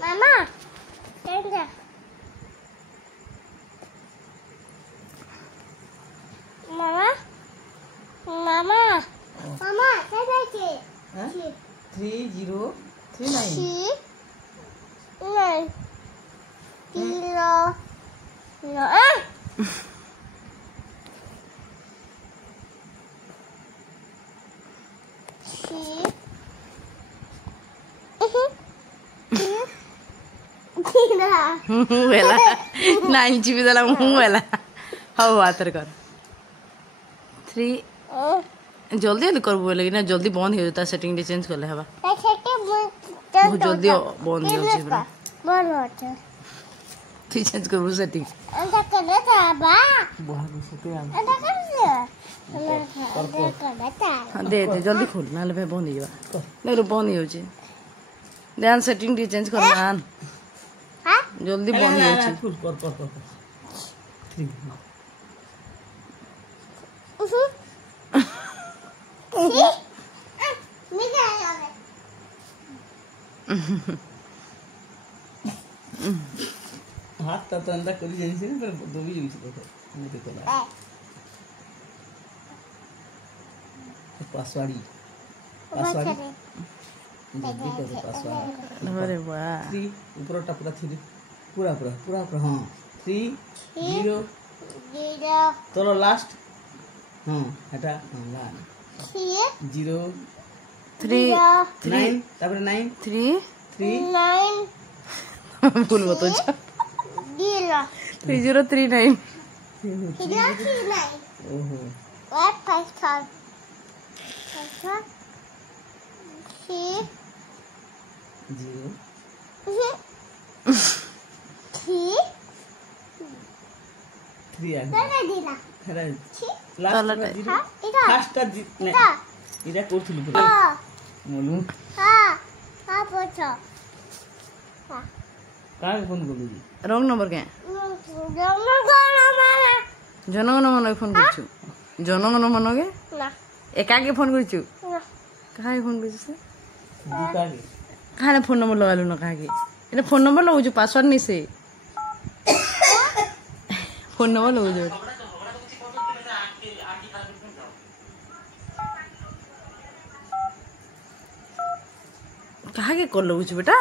मामा केंजा मामा मामा मामा केंजा के 3039 Kilo. No. वेला नाही चिपी देला वेला हाउ आतर कर 3 जल्दी जल्दी कर बोले ना जल्दी बंद हो जाता सेटिंग दे चेंज कर ले हवा बहुत जल्दी बंद हो जाए बंद होता तू चेंज कर वो सेटिंग अंदर करना था बा बहुत सेटिंग अंदर कर करना था दे दे जल्दी खोल ना ले बंद हो जाए नहीं रो बंद हो जाए ध्यान सेटिंग दे चेंज कर ना हां जल्दी बंद हो जाए कर हाथ तो अंदर करी जैसे ना पर दो भी यूज करो मैं देखो ना पासवर्ड जल्दी करो पासवर्ड अरे वाह 3 ऊपर टपरा 3 पूरा हां 3 0 तोरो लास्ट हां हटा हां ला 0 3 9 तापर 9 3 9 भूल मत हो 3039 ओहो what passport 3 आ रंग नंबर के जनगण मन फोन करछु जनगण मन के ना एका के फोन करछु ना कहा फोन करछु से दुका के कहा फोन नंबर लगालु न कहा के एने फोन नंबर लगु पासवर्ड नहीं से फोन नंबर लगु कहा के कर लगु बेटा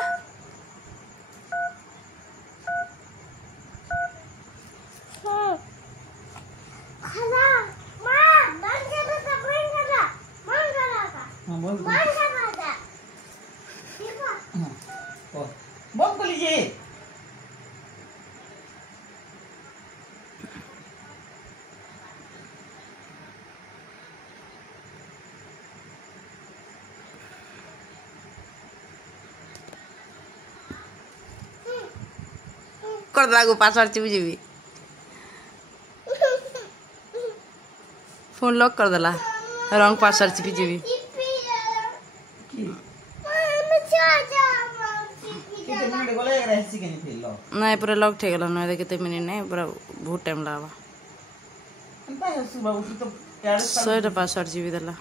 बंद कर लीजिए कर लागू पासवर्ड चिपी जीवी फोन लॉक कर देला रंग पासवर्ड चिपी जीवी नहीं पूरा लॉक थे गला नहीं कितने मिनट नहीं पूरा बहुत टाइम लगा 100 पासवर्ड जीवी देला